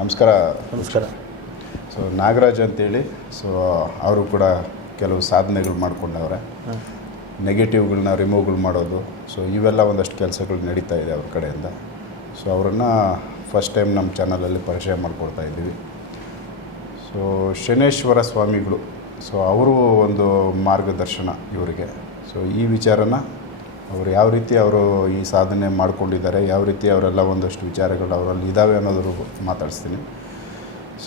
ನಮಸ್ಕಾರ. ನಮಸ್ಕಾರ. ಸೊ ನಾಗರಾಜ್ ಅಂತೇಳಿ ಸೊ ಅವರು ಕೂಡ ಕೆಲವು ಸಾಧನೆಗಳು ಮಾಡಿಕೊಂಡವ್ರೆ. ನೆಗೆಟಿವ್ಗಳನ್ನ ರಿಮೂವ್ಗಳು ಮಾಡೋದು ಸೊ ಇವೆಲ್ಲ ಒಂದಷ್ಟು ಕೆಲಸಗಳು ನಡೀತಾ ಇದೆ ಅವ್ರ ಕಡೆಯಿಂದ. ಸೊ ಅವರನ್ನು ಫಸ್ಟ್ ಟೈಮ್ ನಮ್ಮ ಚಾನಲಲ್ಲಿ ಪರಿಚಯ ಮಾಡಿಕೊಡ್ತಾ ಇದ್ದೀವಿ. ಸೊ ಶನೇಶ್ವರ ಸ್ವಾಮಿಗಳು ಸೊ ಅವರು ಒಂದು ಮಾರ್ಗದರ್ಶನ ಇವರಿಗೆ. ಸೊ ಈ ವಿಚಾರನ ಅವರು ಯಾವ ರೀತಿ ಅವರು ಈ ಸಾಧನೆ ಮಾಡಿಕೊಂಡಿದ್ದಾರೆ ಯಾವ ರೀತಿ ಅವರೆಲ್ಲ ಒಂದಷ್ಟು ವಿಚಾರಗಳು ಅವರಲ್ಲಿ ಇದ್ದಾವೆ ಅನ್ನೋದ್ರ ಮಾತಾಡಿಸ್ತೀನಿ.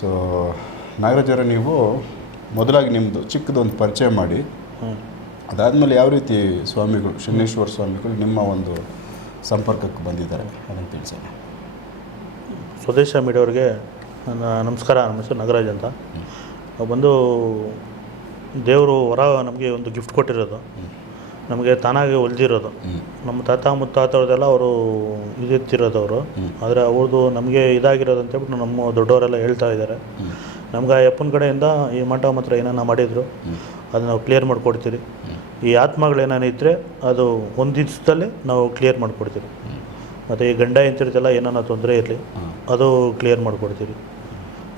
ಸೊ ನಾಗರಾಜರ ನೀವು ಮೊದಲಾಗಿ ನಿಮ್ಮದು ಚಿಕ್ಕದೊಂದು ಪರಿಚಯ ಮಾಡಿ. ಅದಾದಮೇಲೆ ಯಾವ ರೀತಿ ಸ್ವಾಮಿಗಳು ಶನೇಶ್ವರ ಸ್ವಾಮಿಗಳು ನಿಮ್ಮ ಒಂದು ಸಂಪರ್ಕಕ್ಕೆ ಬಂದಿದ್ದಾರೆ? ಅದನ್ನು ತಿಳಿಸೋಣ. ಸ್ವದೇಶ ಮೀಡಿಯವ್ರಿಗೆ ನನ್ನ ನಮಸ್ಕಾರ ನಮ್ಮ ಹೆಸರು ನಾಗರಾಜ್ ಅಂತ. ಬಂದು ದೇವರು ವರ ನಮಗೆ ಒಂದು ಗಿಫ್ಟ್ ಕೊಟ್ಟಿರೋದು. ನಮಗೆ ತಾನಾಗೆ ಒಲ್ದಿರೋದು ನಮ್ಮ ತಾತ ಮುತ್ತಾತವ್ರದ್ದೆಲ್ಲ ಅವರು ಇದಿತ್ತಿರೋದು ಅವರು ಆದರೆ ಅವ್ರದ್ದು ನಮಗೆ ಇದಾಗಿರೋದು ಅಂತೇಳ್ಬಿಟ್ಟು ನಮ್ಮ ದೊಡ್ಡವರೆಲ್ಲ ಹೇಳ್ತಾ ಇದ್ದಾರೆ. ನಮ್ಗೆ ಆ ಅಪ್ಪನ ಕಡೆಯಿಂದ ಈ ಮಠ ಮಾತ್ರ ಏನಾನ ಮಾಡಿದ್ರು. ಅದನ್ನ ನಾವು ಕ್ಲಿಯರ್ ಮಾಡಿಕೊಡ್ತೀರಿ. ಈ ಆತ್ಮಗಳು ಏನಾನ ಇದ್ದರೆ ಅದು ಒಂದು ದಿವಸದಲ್ಲೇ ನಾವು ಕ್ಲಿಯರ್ ಮಾಡಿಕೊಡ್ತೀವಿ ಮತ್ತು ಈ ಗಂಡ ಎಂತಿರ್ತಲ್ಲ ಏನಾನ ತೊಂದರೆ ಇರಲಿ ಅದು ಕ್ಲಿಯರ್ ಮಾಡಿಕೊಡ್ತೀರಿ.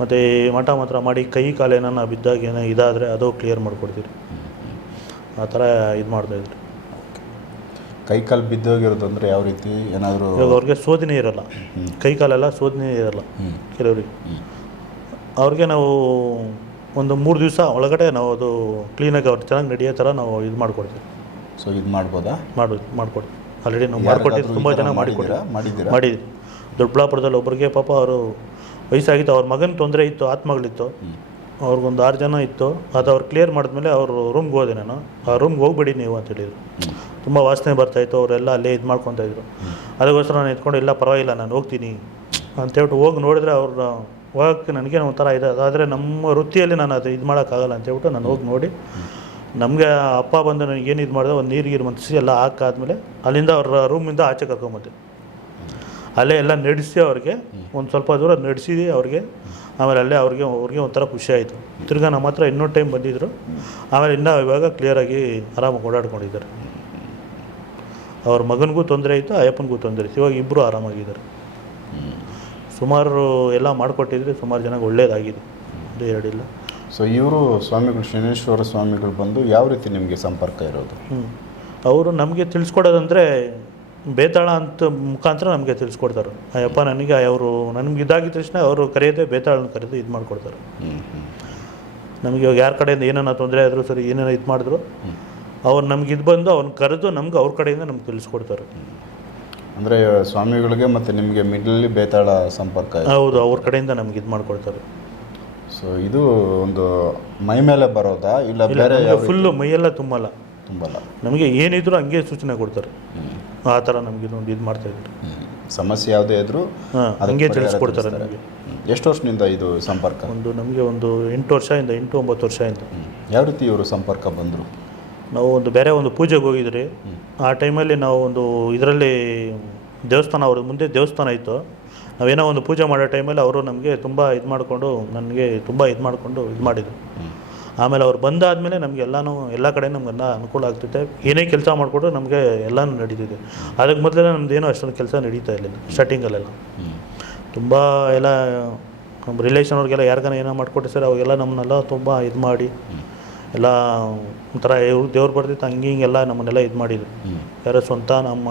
ಮತ್ತು ಈ ಮಠ ಮಾತ್ರ ಮಾಡಿ ಕೈ ಕಾಲು ಏನಾನ ಬಿದ್ದಾಗ ಏನೋ ಇದಾದರೆ ಅದು ಕ್ಲಿಯರ್ ಮಾಡಿಕೊಡ್ತೀರಿ. ಆ ಥರ ಇದು ಮಾಡ್ತಾಯಿದ್ರು ಕೈ ಕಾಲು ಬಿದ್ದೋಗಿರೋದು ಅಂದರೆ ಯಾವ ರೀತಿ? ಏನಾದರೂ ಇವಾಗ ಅವ್ರಿಗೆ ಶೋಧನೆ ಇರಲ್ಲ. ಕೈ ಕಾಲೆಲ್ಲ ಶೋಧನೆ ಇರಲ್ಲ. ಕೆಲವರಿಗೆ. ಅವ್ರಿಗೆ ನಾವು ಒಂದು ಮೂರು ದಿವಸ ಒಳಗಡೆ ನಾವು ಅದು ಕ್ಲೀನಾಗಿ ಅವ್ರು ಚೆನ್ನಾಗಿ ನಡೆಯೋ ಥರ ನಾವು ಇದು ಮಾಡಿಕೊಡ್ತೀವಿ. ಸೊ ಇದು ಮಾಡ್ಬೋದಾ? ಮಾಡ್ಬೋದು ಮಾಡಿಕೊಡ್ತೀವಿ. ಆಲ್ರೆಡಿ ನಾವು ಮಾಡ್ಕೊಟ್ಟಿದ್ದು ತುಂಬ ಜನ ಮಾಡಿದ್ದೀರಾ? ಮಾಡಿಕೊಟ್ಟಿದ್ದೀವಿ ಮಾಡಿದ್ದೀರಾ? ಮಾಡಿದ್ವಿ ದೊಡ್ಡಬಳ್ಳಾಪುರದಲ್ಲಿ ಒಬ್ಬರಿಗೆ ಪಾಪ ಅವರು ವಯಸ್ಸಾಗಿತ್ತು ಅವ್ರ ಮಗನ ತೊಂದರೆ ಇತ್ತು ಆತ್ಮಗಳಿತ್ತು. ಅವ್ರಿಗೊಂದು ಆರು ಜನ ಇತ್ತು. ಅದು ಅವ್ರು ಕ್ಲಿಯರ್ ಮಾಡಿದ್ಮೇಲೆ ಅವರು ರೂಮ್ಗೆ ಹೋದೆ ನಾನು. ಆ ರೂಮ್ಗೆ ಹೋಗ್ಬೇಡಿ ನೀವು ಅಂತ ಹೇಳಿದ್ರು. ತುಂಬ ವಾಸನೆ ಬರ್ತಾಯಿತ್ತು ಅವರೆಲ್ಲ ಅಲ್ಲೇ ಇದು ಮಾಡ್ಕೊತಾ ಇದ್ರು. ಅದಕ್ಕೋಸ್ಕರ ನಾನು ಎತ್ಕೊಂಡು ಇಲ್ಲ ಪರವಾಗಿಲ್ಲ ನಾನು ಹೋಗ್ತೀನಿ ಅಂತೇಳ್ಬಿಟ್ಟು ಹೋಗಿ ನೋಡಿದ್ರೆ ಅವ್ರ ಹೋಗೋಕ್ಕೆ ನನಗೆ ಒಂಥರ ಇದೆ. ಆದರೆ ನಮ್ಮ ವೃತ್ತಿಯಲ್ಲಿ ನಾನು ಅದು ಇದು ಮಾಡೋಕ್ಕಾಗಲ್ಲ ಅಂತ ಹೇಳ್ಬಿಟ್ಟು ನಾನು ಹೋಗಿ ನೋಡಿ. ನಮಗೆ ಅಪ್ಪ ಬಂದು ನನಗೆ ಏನು ಇದು ಮಾಡಿದೆ ಒಂದು ನೀರು ಗೀರು ಮಂತಿಸಿ ಎಲ್ಲ ಹಾಕಾದ್ಮೇಲೆ ಅಲ್ಲಿಂದ ಅವ್ರ ರೂಮಿಂದ ಆಚೆ ಕರ್ಕೊಂಬಂದೆ. ಅಲ್ಲೇ ಎಲ್ಲ ನಡೆಸಿ ಅವ್ರಿಗೆ ಒಂದು ಸ್ವಲ್ಪ ದೂರ ನಡೆಸಿದೆ ಅವ್ರಿಗೆ. ಆಮೇಲೆ ಅಲ್ಲೇ ಅವ್ರಿಗೆ ಅವ್ರಿಗೆ ಒಂಥರ ಖುಷಿ ಆಯಿತು. ತಿರ್ಗಾ ನಮ್ಮ ಹತ್ರ ಇನ್ನೊಂದು ಟೈಮ್ ಬಂದಿದ್ದರು ಆಮೇಲೆ ಇನ್ನೂ ಇವಾಗ ಕ್ಲಿಯರಾಗಿ ಆರಾಮಾಗಿ ಓಡಾಡ್ಕೊಂಡಿದ್ದಾರೆ. ಅವ್ರ ಮಗನಿಗೂ ತೊಂದರೆ ಇತ್ತು ಅಯ್ಯಪ್ಪನಿಗೂ ತೊಂದರೆ ಇತ್ತು ಇವಾಗ ಇಬ್ಬರು ಆರಾಮಾಗಿದ್ದಾರೆ. ಸುಮಾರು ಎಲ್ಲ ಮಾಡಿಕೊಟ್ಟಿದ್ರೆ ಸುಮಾರು ಜನಕ್ಕೆ ಒಳ್ಳೇದಾಗಿದೆ. ಅದು ಎರಡಿಲ್ಲ. ಸೊ ಇವರು ಸ್ವಾಮಿಗಳು ಶನೇಶ್ವರ ಸ್ವಾಮಿಗಳು ಬಂದು ಯಾವ ರೀತಿ ನಿಮಗೆ ಸಂಪರ್ಕ ಇರೋದು? ಹ್ಞೂ ಅವರು ನಮಗೆ ತಿಳಿಸ್ಕೊಡೋದಂದರೆ ಬೇತಾಳ ಅಂತ ಮುಖಾಂತರ ನಮಗೆ ತಿಳಿಸ್ಕೊಡ್ತಾರೆ. ಅಯ್ಯಪ್ಪ ನನಗೆ ಅವರು ನನಗೆ ಇದಾಗಿದ ತಕ್ಷಣ ಅವರು ಕರೆಯೋದೇ ಬೇತಾಳನ ಕರೆದು ಇದು ಮಾಡಿಕೊಡ್ತಾರೆ. ನಮಗೆ ಇವಾಗ ಯಾರ ಕಡೆಯಿಂದ ಏನನ್ನ ತೊಂದರೆ ಆದರೂ ಸರಿ ಏನೇನೋ ಇದು ಮಾಡಿದ್ರು ಅವ್ರು ನಮ್ಗೆ ಇದು ಬಂದು ಅವ್ರನ್ನ ಕರೆದು ನಮ್ಗೆ ಅವ್ರ ಕಡೆಯಿಂದ ನಮ್ಗೆ ತಿಳಿಸ್ಕೊಡ್ತಾರೆ. ಅಂದರೆ ಸ್ವಾಮಿಗಳಿಗೆ ಮತ್ತು ನಿಮಗೆ ಮಿಡ್ಲಲ್ಲಿ ಬೇತಾಳ ಸಂಪರ್ಕ ಹೌದು ಅವ್ರ ಕಡೆಯಿಂದ ನಮ್ಗೆ ಇದು ಮಾಡಿಕೊಡ್ತಾರೆ. ಸೊ ಇದು ಒಂದು ಮೈ ಮೇಲೆ ಬರೋದಾ? ಇಲ್ಲ ಬೇರೆ ಫುಲ್ಲು ಮೈಯೆಲ್ಲ ತುಂಬಲ್ಲ. ತುಂಬಲ್ಲ. ನಮಗೆ ಏನಿದ್ರು ಹಂಗೆ ಸೂಚನೆ ಕೊಡ್ತಾರೆ. ಆ ಥರ ನಮಗೆ ಇದೊಂದು ಇದು ಮಾಡ್ತಾಯಿದ್ರು ಸಮಸ್ಯೆ ಯಾವುದೇ ಇದ್ರೂ ಹಾಂ ಹಂಗೆ ತಿಳಿಸ್ಕೊಡ್ತಾರೆ. ನಮಗೆ. ಎಷ್ಟು ವರ್ಷದಿಂದ ಇದು ಸಂಪರ್ಕ? ಒಂದು ನಮಗೆ ಒಂದು ಎಂಟು ವರ್ಷದಿಂದ ಎಂಟು ಒಂಬತ್ತು ವರ್ಷದಿಂದ. ಯಾವ ರೀತಿ ಇವರು ಸಂಪರ್ಕ ಬಂದರು? ನಾವು ಒಂದು ಬೇರೆ ಒಂದು ಪೂಜೆಗೆ ಹೋಗಿದ್ರಿ. ಆ ಟೈಮಲ್ಲಿ ನಾವು ಒಂದು ಇದರಲ್ಲಿ ದೇವಸ್ಥಾನ ಅವ್ರ ಮುಂದೆ ದೇವಸ್ಥಾನ ಇತ್ತು. ನಾವೇನೋ ಒಂದು ಪೂಜೆ ಮಾಡೋ ಟೈಮಲ್ಲಿ ಅವರು ನಮಗೆ ತುಂಬ ಇದು ಮಾಡಿಕೊಂಡು ನನಗೆ ತುಂಬ ಇದು ಮಾಡಿಕೊಂಡು ಇದು ಮಾಡಿದರು. ಆಮೇಲೆ ಅವ್ರು ಬಂದಾದಮೇಲೆ ನಮಗೆ ಎಲ್ಲನೂ, ಎಲ್ಲ ಕಡೆ ನಮಗೆಲ್ಲ ಅನುಕೂಲ ಆಗ್ತೈತೆ ಏನೇ ಕೆಲಸ ಮಾಡಿಕೊಟ್ರು ನಮಗೆ ಎಲ್ಲನೂ ನಡೀತಿದೆ. ಅದಕ್ಕೆ ಮೊದಲೇ ನಮ್ದು ಏನೋ ಅಷ್ಟೊಂದು ಕೆಲಸ ನಡೀತಾ ಇರಲಿಲ್ಲ, ಸ್ಟಾರ್ಟಿಂಗಲ್ಲೆಲ್ಲ. ತುಂಬ ಎಲ್ಲ, ನಮ್ಮ ರಿಲೇಷನ್ ಅವ್ರಿಗೆಲ್ಲ ಯಾರಿಗಾನ ಏನೋ ಮಾಡಿಕೊಟ್ಟೆ ಸರ್ ಅವಾಗೆಲ್ಲ ನಮ್ಮನ್ನೆಲ್ಲ ತುಂಬ ಇದು ಮಾಡಿ, ಎಲ್ಲ ಒಂಥರ ದೇವ್ರು ಬರ್ತಿತ್ತು ಹಂಗೆ ಹಿಂಗೆಲ್ಲ ನಮ್ಮನ್ನೆಲ್ಲ ಇದು ಮಾಡಿದ್ರು. ಯಾರೋ ಸ್ವಂತ ನಮ್ಮ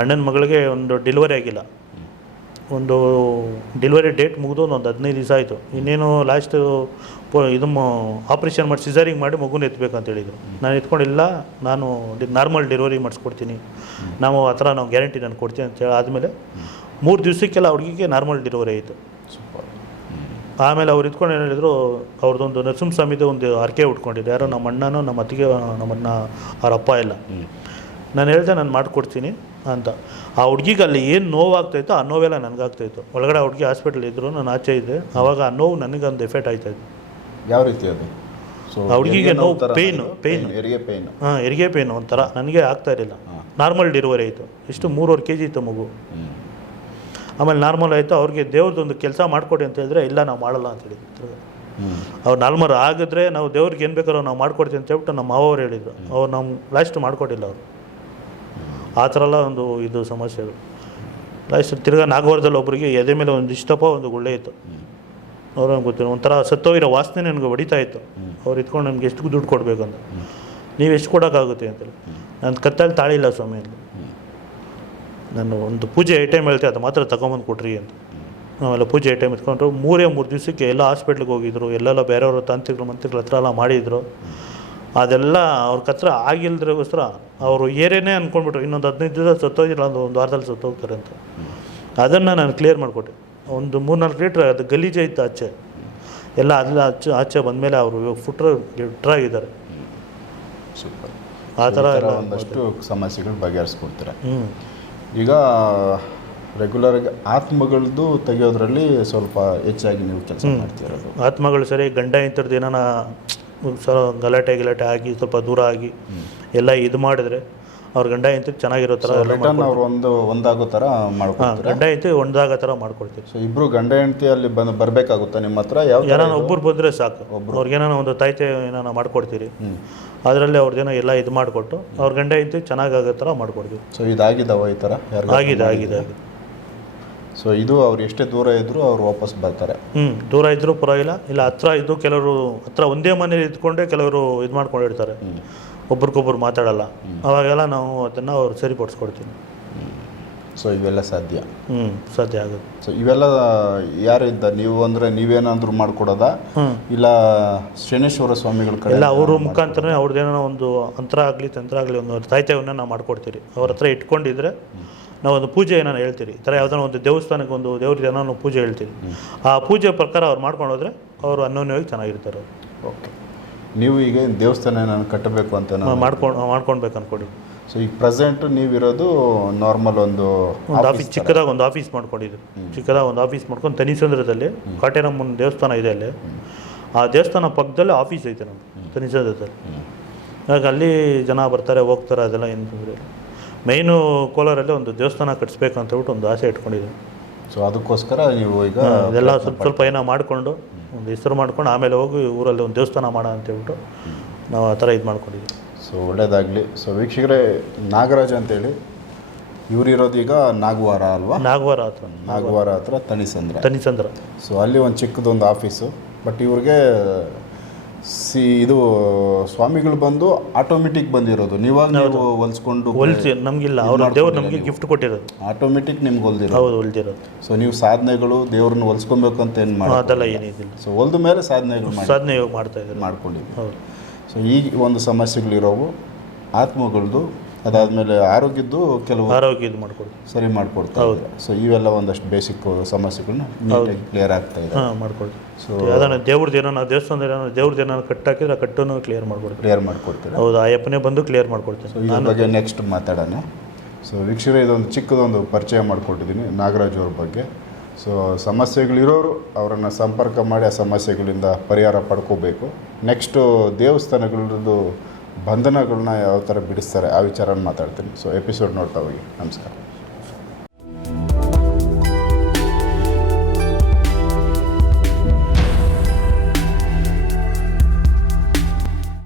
ಅಣ್ಣನ ಮಗಳಿಗೆ ಒಂದು ಡೆಲಿವರಿ ಆಗಿಲ್ಲ. ಒಂದು ಡೆಲಿವರಿ ಡೇಟ್ ಮುಗಿದು ಒಂದು ಹದಿನೈದು ದಿವಸ ಆಯಿತು. ಇನ್ನೇನು ಲಾಸ್ಟ್ ಇದು ಆಪ್ರೇಷನ್ ಮಾಡಿ ಸಿಸರಿಂಗ್ ಮಾಡಿ ಮಗುನ ಎತ್ತಬೇಕಂತ ಹೇಳಿದರು. ನಾನು ಎತ್ಕೊಂಡಿಲ್ಲ ನಾನು ನಾರ್ಮಲ್ ಡೆಲಿವರಿ ಮಾಡಿಸ್ಕೊಡ್ತೀನಿ. ನಾವು ಆ ಥರ ನಾವು ಗ್ಯಾರಂಟಿ ನಾನು ಕೊಡ್ತೀನಿ ಅಂತ ಹೇಳಿ ಆದಮೇಲೆ ಮೂರು ದಿವಸಕ್ಕೆಲ್ಲ ಹುಡುಗಿಗೆ ನಾರ್ಮಲ್ ಡೆಲಿವರಿ ಆಯಿತು. ಆಮೇಲೆ ಅವ್ರು ಇದ್ಕೊಂಡು ಏನು ಹೇಳಿದ್ರು ಅವ್ರದ್ದೊಂದು ನರಸಿಂಹಸ್ವಾಮಿದು ಒಂದು ಅರ್ಕೆ ಉಟ್ಕೊಂಡಿದ್ದೆ ಯಾರೋ ನಮ್ಮ ಅಣ್ಣನೋ ನಮ್ಮ ಅತ್ತಿಗೆ ನಮ್ಮನ್ನ ಅವ್ರ ಅಪ್ಪ ಎಲ್ಲ ನಾನು ಹೇಳ್ದೆ ನಾನು ಮಾಡಿಕೊಡ್ತೀನಿ. ಅಂತ. ಆ ಹುಡುಗಿಗೆ ಅಲ್ಲಿ ಏನು ನೋವಾಗ್ತಾಯಿತ್ತು ಆ ನೋವೆಲ್ಲ ನನಗಾಗ್ತಾಯಿತ್ತು ಒಳಗಡೆ ಹುಡುಗಿ ಹಾಸ್ಪಿಟ್ಲ್ ಇದ್ದರು ನಾನು ಆಚೆ ಇದ್ದೆ ಆವಾಗ ಆ ನೋವು ನನಗೊಂದು ಎಫೆಕ್ಟ್ ಆಯ್ತಾಯಿತ್ತು ಯಾವ ರೀತಿ ಅದು? ಸೊ ಆ ಹುಡುಗಿಗೆ ನೋವು ಪೇಯ್ನು ಪೇಯ್ನು ಹೆರಿಗೆ ಪೇನ್ ಹಾಂ ಹೆರಿಗೆ ಪೇಯ್ನು ಒಂಥರ. ನನಗೆ ಆಗ್ತಾ ಇರಲಿಲ್ಲ. ನಾರ್ಮಲ್ ಡೆಲಿವರಿ ಆಯಿತು. ಎಷ್ಟು ಮೂರುವರೆ ಕೆ ಜಿ ಇತ್ತು ಮಗು. ಆಮೇಲೆ ನಾರ್ಮಲ್ ಆಯಿತು. ಅವ್ರಿಗೆ ದೇವ್ರದ್ದೊಂದು ಕೆಲಸ ಮಾಡಿಕೊಡಿ ಅಂತ ಹೇಳಿದ್ರೆ ಇಲ್ಲ ನಾವು ಮಾಡಲ್ಲ ಅಂತ ಹೇಳಿದ್ರು. ಅವ್ರು ನಾರ್ಮಲ್ ಆಗಿದ್ರೆ ನಾವು ದೇವ್ರಿಗೆ ಏನು ಬೇಕಾದ್ರೂ ನಾವು ಮಾಡ್ಕೊಡ್ತೀವಿ ಅಂತ ಹೇಳ್ಬಿಟ್ಟು ನಮ್ಮ ಮಾವವ್ರು ಹೇಳಿದರು. ಅವ್ರು ನಮ್ಮ ಲಾಸ್ಟ್ ಮಾಡಿಕೊಟ್ಟಿಲ್ಲ ಅವರು. ಆ ಥರ ಎಲ್ಲ ಒಂದು ಇದು ಸಮಸ್ಯೆಗಳು ಲಾಸ್ಟ್ ತಿರ್ಗಾ ನಾಗವಾರದಲ್ಲಿ ಒಬ್ಬರಿಗೆ ಎದೆ ಮೇಲೆ ಒಂದು ಇಷ್ಟಪ್ಪ ಒಂದು ಗುಳ್ಳೆ ಇತ್ತು. ಅವ್ರು ಗೊತ್ತಿಲ್ಲ, ಒಂಥರ ಸತ್ತೋಗಿರೋ ವಾಸನೆ ನನಗೆ ಹೊಡಿತಾ ಇತ್ತು. ಅವ್ರು ಇಟ್ಕೊಂಡು ನಮ್ಗೆ ಎಷ್ಟು ದುಡ್ಡು ಕೊಡಬೇಕು ಅಂತ ನೀವು ಎಷ್ಟು ಕೊಡೋಕ್ಕಾಗುತ್ತೆ ಅಂತೇಳಿ ನನ್ನ ಕತ್ತಲ್ಲಿ ತಾಳಿ ಇಲ್ಲ ಸ್ವಾಮಿ ಅಂತ ನಾನು ಒಂದು ಪೂಜೆ ಐಟಮ್ ಹೇಳ್ತೆ, ಅದು ಮಾತ್ರ ತಗೊಂಬಂದು ಕೊಟ್ರಿ ಅಂತ. ನಾವೆಲ್ಲ ಪೂಜೆ ಐಟಮ್ ಇಟ್ಕೊಂಡ್ರು, ಮೂರೇ ಮೂರು ದಿವಸಕ್ಕೆ ಎಲ್ಲ ಹಾಸ್ಪಿಟ್ಲಿಗೆ ಹೋಗಿದ್ರು, ಎಲ್ಲೆಲ್ಲ ಬೇರೆಯವರು ತಾಂತ್ರಿಕರು ಮಂತ್ರಿಗಳ ಹತ್ರ ಎಲ್ಲ ಮಾಡಿದ್ರು. ಅದೆಲ್ಲ ಅವ್ರ ಹತ್ರ ಆಗಿಲ್ದ್ರಗೋಸ್ಕರ ಅವರು ಏರೇನೇ ಅಂದ್ಕೊಂಡ್ಬಿಟ್ರು ಇನ್ನೊಂದು ಹದಿನೈದು ದಿವಸ ಸತ್ತೋಗಿಲ್ಲ ಒಂದು ಒಂದು ವಾರದಲ್ಲಿ ಸತ್ತೋಗ್ತಾರೆ ಅಂತ. ಅದನ್ನು ನಾನು ಕ್ಲಿಯರ್ ಮಾಡಿಕೊಟ್ಟೆ. ಒಂದು ಮೂರ್ನಾಲ್ಕು ಲೀಟ್ರ್ ಅದು ಗಲೀಜೆ ಇತ್ತು ಆಚೆ. ಎಲ್ಲ ಅದೆಲ್ಲ ಆಚೆ ಆಚೆ ಬಂದಮೇಲೆ ಅವರು ಇವಾಗ ಫುಟ್ರ ಗಿಟ್ರಾಗಿದ್ದಾರೆ ಸೂಪರ್. ಆ ಥರ ಒಂದಷ್ಟು ಸಮಸ್ಯೆಗಳು ಬಗೆಹರಿಸ್ಕೊಡ್ತಾರೆ. ಹ್ಞೂ ಈಗ ರೆಗ್ಯುಲರಾಗಿ ಆತ್ಮಗಳದ್ದು ತೆಗೆಯೋದ್ರಲ್ಲಿ ಸ್ವಲ್ಪ ಹೆಚ್ಚಾಗಿ ನೀವು ಕೆಲಸ ಮಾಡ್ತಿರೋದು. ಆತ್ಮಗಳು ಸರಿ ಗಂಡ ಇಂಥದ್ದು ಏನಾನ ಸ್ವಲ್ಪ ಗಲಾಟೆ ಗಲಾಟೆ ಆಗಿ ಸ್ವಲ್ಪ ದೂರ ಆಗಿ ಎಲ್ಲ ಇದು ಮಾಡಿದ್ರೆ ಅವ್ರ ಗಂಡ ಹೆಂಡತಿ ಚೆನ್ನಾಗಿರೋ ಥರ ಎಲ್ಲ ರಿಟರ್ನ್ ಅವ್ರು ಒಂದು ಒಂದಾಗೋ ಥರ ಮಾಡ್ಕೊಳ್ತಾರೆ ಮಾಡ್ಕೊಡ್ತೀರಾ ಗಂಡ ಹೆಂಡತಿ ಒಂದಾಗೋ ಥರ ಮಾಡ್ಕೊಡ್ತೀವಿ. ಸೊ ಇಬ್ರು ಗಂಡ ಹೆಂಡತಿ ಅಲ್ಲಿ ಬಂದು ಬರಬೇಕಾಗುತ್ತಾ ನಿಮ್ಮ ಹತ್ರ? ಯಾವ ಏನಾನ ಒಬ್ಬರು ಬಂದರೆ ಸಾಕು. ಅವ್ರಿಗೇನಾನ ಒಂದು ತಾಯ್ತೆ ಏನಾನ ಮಾಡ್ಕೊಡ್ತೀರಿ. ಅದರಲ್ಲಿ ಅವ್ರದ್ದೇನೋ ಎಲ್ಲ ಇದು ಮಾಡಿಕೊಟ್ಟು ಅವ್ರ ಗಂಡ ಹೆಂಡತಿ ಚೆನ್ನಾಗಾಗೋ ಥರ ಮಾಡ್ಕೊಡ್ತೀವಿ. ಸೊ ಇದಾಗಿದ್ದಾವ ಈ ಥರ? ಯಾರು ಆಗಿದೆ ಆಗಿದೆ ಆಗಿದೆ. ಸೊ ಇದು ಅವ್ರು ಎಷ್ಟೇ ದೂರ ಇದ್ರು ಅವ್ರು ವಾಪಸ್ ಬರ್ತಾರೆ. ಹ್ಞೂ ದೂರ ಇದ್ದರೂ ಪರವಾಗಿಲ್ಲ. ಇಲ್ಲ ಹತ್ರ ಇದ್ದು ಕೆಲವರು ಹತ್ರ ಒಂದೇ ಮನೇಲಿ ಇದ್ಕೊಂಡೇ ಕೆಲವರು ಇದು ಮಾಡ್ಕೊಂಡಿರ್ತಾರೆ ಒಬ್ರಿಗೊಬ್ರು ಮಾತಾಡಲ್ಲ. ಅವಾಗೆಲ್ಲ ನಾವು ಅದನ್ನು ಅವ್ರು ಸರಿಪಡಿಸ್ಕೊಡ್ತೀವಿ. ಸೊ ಇವೆಲ್ಲ ಸಾಧ್ಯ. ಹ್ಞೂ ಸಾಧ್ಯ ಆಗುತ್ತೆ. ಸೊ ಇವೆಲ್ಲ ಯಾರಿದ್ದ ನೀವು ಅಂದರೆ ನೀವೇನಾದ್ರೂ ಮಾಡಿಕೊಡೋದ? ಇಲ್ಲ ಶನೇಶ್ವರ ಸ್ವಾಮಿಗಳ ಕಡೆ ಇಲ್ಲ ಅವರು ಮುಖಾಂತರನೇ ಅವ್ರದ್ದೇನೋ ಒಂದು ಅಂತರ ಆಗಲಿ ತಂತ್ರ ಆಗಲಿ ಒಂದು ಸಾಹಿತ್ಯವನ್ನ ನಾವು ಮಾಡ್ಕೊಡ್ತೀರಿ. ಅವ್ರ ಹತ್ರ ಇಟ್ಕೊಂಡಿದ್ರೆ ನಾವು ಒಂದು ಪೂಜೆ ಏನಾರು ಹೇಳ್ತೀರಿ? ಈ ಥರ ಯಾವ್ದಾನ ಒಂದು ದೇವಸ್ಥಾನಕ್ಕೆ ಒಂದು ದೇವ್ರಿಗೆ ಏನೋ ನಾವು ಪೂಜೆ ಹೇಳ್ತೀರಿ. ಆ ಪೂಜೆ ಪ್ರಕಾರ ಅವ್ರು ಮಾಡ್ಕೊಂಡು ಹೋದರೆ ಅವರು ಅನ್ಯೋನ್ಯವಾಗಿ ಚೆನ್ನಾಗಿರ್ತಾರೆ. ಓಕೆ. ನೀವು ಈಗ ದೇವಸ್ಥಾನ ನಾನು ಕಟ್ಟಬೇಕು ಅಂತ ಮಾಡ್ಕೊಂಡು ಮಾಡ್ಕೊಳ್ಬೇಕು ಅಂದ್ಕೊಡಿ ಸೊ ಈಗ ಪ್ರೆಸೆಂಟ್ ನೀವಿರೋದು ನಾರ್ಮಲ್ ಒಂದು ಒಂದು ಆಫೀಸ್ ಚಿಕ್ಕದಾಗ ಒಂದು ಆಫೀಸ್ ಮಾಡ್ಕೊಂಡಿದ್ರು ಚಿಕ್ಕದಾಗ ಒಂದು ಆಫೀಸ್ ಮಾಡ್ಕೊಂಡು ತನಿಸಂದ್ರದಲ್ಲಿ ಕಾಟೇರಮ್ಮನ ದೇವಸ್ಥಾನ ಇದೆ ಅಲ್ಲಿ. ಆ ದೇವಸ್ಥಾನ ಪಕ್ಕದಲ್ಲೇ ಆಫೀಸ್ ಐತೆ ನಮ್ಮ ತನಿಸಂದ್ರದಲ್ಲಿ ಹಾಗಾಗಿ ಅಲ್ಲಿ ಜನ ಬರ್ತಾರೆ ಹೋಗ್ತಾರೆ ಅದೆಲ್ಲ ಏನು ತೊಂದರೆ ಇಲ್ಲ. ಮೈನು ಕೋಲಾರಲ್ಲಿ ಒಂದು ದೇವಸ್ಥಾನ ಕಟ್ಟಿಸ್ಬೇಕು ಅಂತ ಹೇಳ್ಬಿಟ್ಟು ಒಂದು ಆಸೆ ಇಟ್ಕೊಂಡಿದ್ದೀನಿ. ಸೊ ಅದಕ್ಕೋಸ್ಕರ ನೀವು ಈಗ ಇದೆಲ್ಲ ಸ್ವಲ್ಪ ಸ್ವಲ್ಪ ಏನೋ ಮಾಡಿಕೊಂಡು ಒಂದು ಹೆಸರು ಮಾಡ್ಕೊಂಡು ಆಮೇಲೆ ಹೋಗಿ ಊರಲ್ಲಿ ಒಂದು ದೇವಸ್ಥಾನ ಮಾಡ ಅಂತ ಹೇಳ್ಬಿಟ್ಟು ನಾವು ಆ ಥರ ಇದು ಮಾಡ್ಕೊಂಡಿದ್ದೀವಿ. ಸೊ ಒಳ್ಳೇದಾಗಲಿ. ಸೊ ವೀಕ್ಷಕರೇ ನಾಗರಾಜ ಅಂತೇಳಿ ಇವರಿರೋದು ಈಗ ನಾಗವಾರ ಅಲ್ವಾ? ನಾಗವಾರ ಹತ್ರ. ನಾಗವಾರ ಹತ್ರ ತಣಿಸಂದ್ರ ತನಿಸಂದ್ರ. ಸೊ ಅಲ್ಲಿ ಒಂದು ಚಿಕ್ಕದೊಂದು ಆಫೀಸು ಬಟ್ ಇವ್ರಿಗೆ ಸಿ ಇದು ಸ್ವಾಮಿಗಳು ಬಂದು ಆಟೋಮೆಟಿಕ್ ಬಂದಿರೋದು. ನೀವಾಗ ನೀವು ಹೊಲ್ಸ್ಕೊಂಡು ಹೊಲ್ಸಿ ನಮಗಿಲ್ಲ. ಅವ್ರ ದೇವ್ರು ನಮಗೆ ಗಿಫ್ಟ್ ಕೊಟ್ಟಿರೋದು. ಆಟೋಮೆಟಿಕ್ ನಿಮ್ಗೆ ಹೊಲ್ದಿರೋ ಹೌದು ಹೊಲ್ದಿರೋದು. ಸೊ ನೀವು ಸಾಧನೆಗಳು ದೇವ್ರನ್ನ ಹೊಲ್ಸ್ಕೊಬೇಕು ಅಂತ ಏನು ಮಾಡಿ ಅದೆಲ್ಲ ಏನಿದಿಲ್ಲ ಸೊ ಹೊಲ್ದ ಮೇಲೆ ಸಾಧನೆಗಳು ಮಾಡಿ ಸಾಧನೆ ಮಾಡ್ತಾ ಇದ್ದಾರೆ. ಮಾಡ್ಕೊಂಡಿದ್ದೀವಿ. ಹೌದು. ಸೊ ಈ ಒಂದು ಸಮಸ್ಯೆಗಳಿರೋವು. ಆತ್ಮಗಳದ್ದು ಅದಾದಮೇಲೆ ಆರೋಗ್ಯದ್ದು ಕೆಲವು ಆರೋಗ್ಯ ಇದು ಮಾಡ್ಕೊಡ್ತೀವಿ ಸರಿ ಮಾಡಿಕೊಡ್ತಾ ಇದ್ದಾರೆ. ಸೊ ಇವೆಲ್ಲ ಒಂದಷ್ಟು ಬೇಸಿಕ್ ಸಮಸ್ಯೆಗಳನ್ನ ನೀಟಾಗಿ ಕ್ಲಿಯರ್ ಆಗ್ತಾ ಇದೆ. ಹಾಂ ಮಾಡ್ಕೊಡ್ತೀವಿ ಸೊ ಅದನ್ನು ದೇವ್ರದ್ದು ಏನೋ ನಾವು ದೇವಸ್ಥಾನದ ಏನೋ ದೇವ್ರದ್ದು ಏನೋ ಕಟ್ಟಾಕಿದ್ರೆ ಆ ಕಟ್ಟನ್ನು ಕ್ಲಿಯರ್ ಮಾಡ್ಕೊಡ್ತೀವಿ ಕ್ಲಿಯರ್ ಮಾಡಿಕೊಡ್ತೀರಾ? ಹೌದು ಅಯ್ಯಪ್ಪನೇ ಬಂದು ಕ್ಲಿಯರ್ ಮಾಡ್ಕೊಡ್ತೀನಿ. ಸೊ ಇದ್ರ ಬಗ್ಗೆ ನೆಕ್ಸ್ಟ್ ಮಾತಾಡೋಣ. ಸೊ ವೀಕ್ಷಕರೇ ಇದೊಂದು ಚಿಕ್ಕದೊಂದು ಪರಿಚಯ ಮಾಡಿಕೊಟ್ಟಿದ್ದೀನಿ ನಾಗರಾಜ್ ಅವ್ರ ಬಗ್ಗೆ. ಸೊ ಸಮಸ್ಯೆಗಳಿರೋರು ಅವರನ್ನು ಸಂಪರ್ಕ ಮಾಡಿ ಆ ಸಮಸ್ಯೆಗಳಿಂದ ಪರಿಹಾರ ಪಡ್ಕೋಬೇಕು. ನೆಕ್ಸ್ಟು ದೇವಸ್ಥಾನಗಳದ್ದು ಬಂಧನಗಳನ್ನ ಯಾವ ಥರ ಬಿಡಿಸ್ತಾರೆ ಆ ವಿಚಾರನ ಮಾತಾಡ್ತೀನಿ. ಸೊ ಎಪಿಸೋಡ್ ನೋಡ್ತಾ ಹೋಗಿ. ನಮಸ್ಕಾರ.